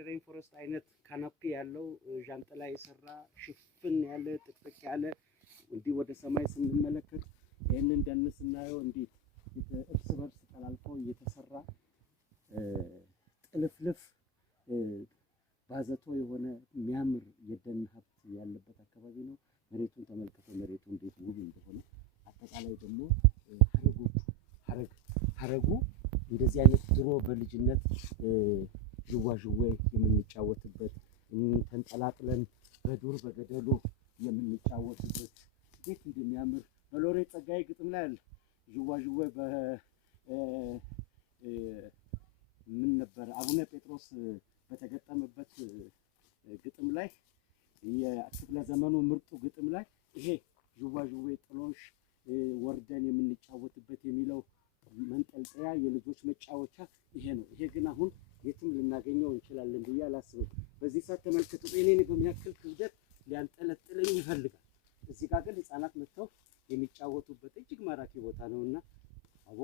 ሬን ፎረስት አይነት ካናፒ ያለው ዣንጥላ የሰራ ሽፍን ያለ ጥቅጥቅ ያለ እንዲህ ወደ ሰማይ ስንመለከት ይሄንን ደን ስናየው እንዴት እርስ በርስ ተላልፎ እየተሰራ ጥልፍልፍ ባዘቶ የሆነ የሚያምር የደን ሀብት ያለበት አካባቢ ነው። መሬቱን ተመልክተው መሬቱ እንዴት ውብ እንደሆነ አጠቃላይ ደግሞ ሀረጉ እንደዚህ አይነት ድሮ በልጅነት ዥዋዥዌ የምንጫወትበት ተንጠላጥለን በዱር በገደሉ የምንጫወትበት እንዴት እንደሚያምር በሎሬት ጸጋዬ ግጥም ላይ አለ። ዥዋዥዌ ምን ነበር አቡነ ጴጥሮስ በተገጠመበት ግጥም ላይ የክፍለ ዘመኑ ምርጡ ግጥም ላይ ይሄ ዥዋዥዌ ጥሎሽ ወርደን የምንጫወትበት የሚለው መንጠልጠያ የልጆች መጫወቻ ይሄ ነው። ይሄ ግን አሁን የትም ልናገኘው እንችላለን ብዬ አላስብም። በዚህ ሰዓት ተመልከቱ፣ እኔን በሚያክል ክብደት ሊያንጠለጥለኝ ይፈልጋል። እዚህ ጋር ግን ህፃናት መጥተው የሚጫወቱበት እጅግ ማራኪ ቦታ ነውና አቦ